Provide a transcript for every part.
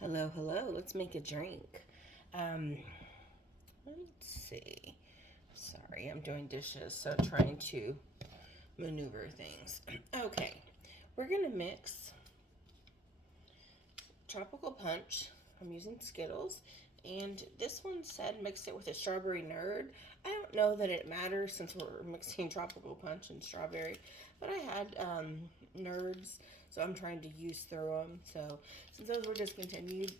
Hello, hello. Let's make a drink. Um, let's see. Sorry, I'm doing dishes, so trying to maneuver things. Okay, we're gonna mix tropical punch. I'm using Skittles, and this one said mix it with a strawberry nerd. I don't know that it matters since we're mixing tropical punch and strawberry, but I had nerds, so I'm trying to use through them. So since those were discontinued,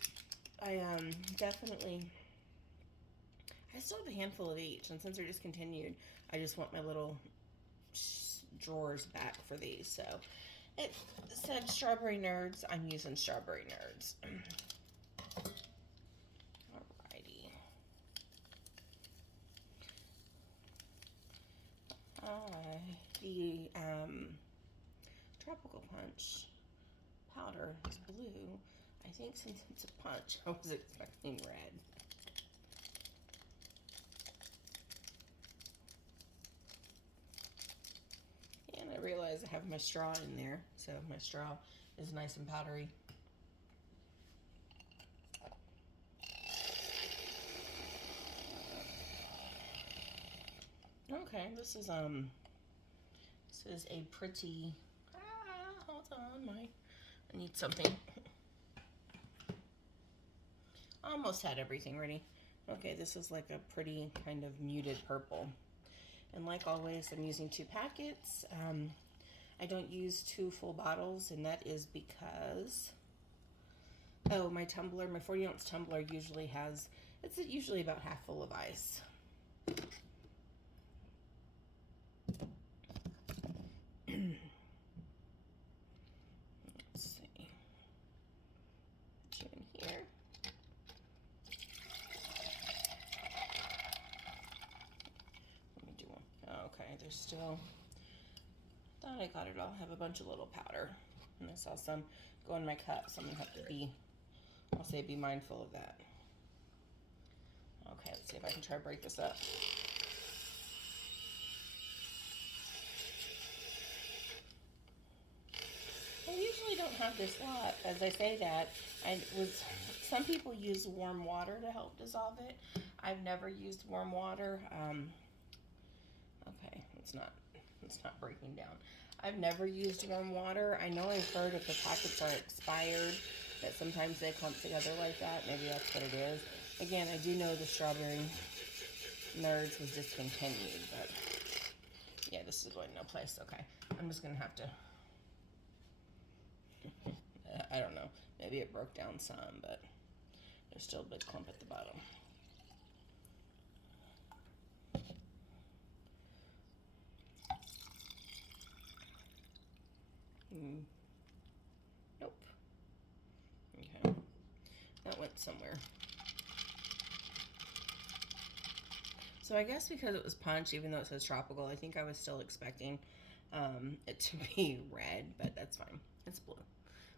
I definitely I still have a handful of each, and since they're discontinued, I just want my little drawers back for these. So it said strawberry nerds. I'm using strawberry nerds. Alrighty. The tropical punch powder is blue. I think since it's a punch, I was expecting red. And I realize I have my straw in there, so my straw is nice and powdery. Okay, this is a pretty. Hold on, I need something. Almost had everything ready. Okay, this is like a pretty kind of muted purple. And like always, I'm using 2 packets. I don't use 2 full bottles, and that is because my tumbler, my 40-ounce tumbler it's usually about half full of ice. Let's see. Put you in here. Let me do one. Oh, okay, there's still. Thought I got it all. I have a bunch of little powder, and I saw some go in my cup, so I'm gonna have to be mindful of that. Okay, let's see if I can try to break this up. I usually don't have this lot. As I say that, some people use warm water to help dissolve it. I've never used warm water. Okay, it's not breaking down. I've never used warm water. I know I've heard if the packets are expired that sometimes they clump together like that. Maybe that's what it is. Again, I do know the strawberry nerds was discontinued, but yeah, this is going no place. Okay, I'm just gonna have to. I don't know. Maybe it broke down some, but there's still a big clump at the bottom. Nope. Okay. That went somewhere. So I guess because it was punch, even though it says tropical, I think I was still expecting it to be red, but that's fine. It's blue.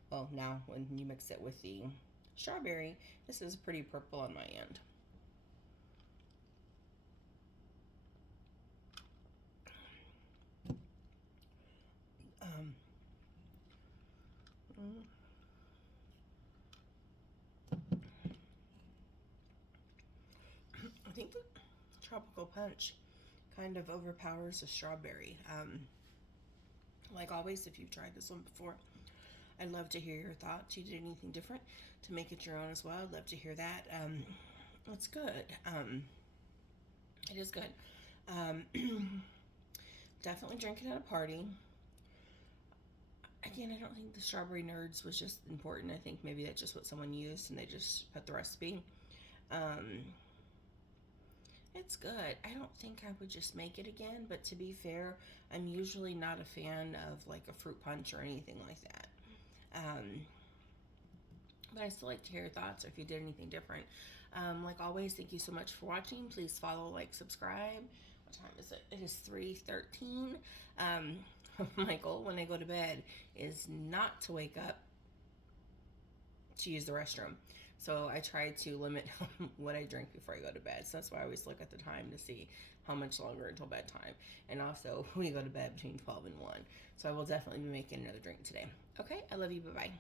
Well, now when you mix it with the strawberry, this is pretty purple on my end. Um, I think the tropical punch kind of overpowers the strawberry. Like always, if you've tried this one before, I'd love to hear your thoughts. You did anything different to make it your own as well? I'd love to hear that. It's good. It is good. Um, definitely drink it at a party. Again, I don't think the strawberry nerds was just important. I think maybe that's just what someone used and they just put the recipe. Um, it's good. I don't think I would just make it again, but to be fair, I'm usually not a fan of like a fruit punch or anything like that. But I still like to hear your thoughts or if you did anything different. Like always, thank you so much for watching. Please follow, like, subscribe. What time is it? It is 3:13. My goal when I go to bed is not to wake up to use the restroom. So I try to limit what I drink before I go to bed. So that's why I always look at the time to see how much longer until bedtime. And also, we go to bed between 12 and 1. So I will definitely be making another drink today. Okay, I love you. Bye-bye.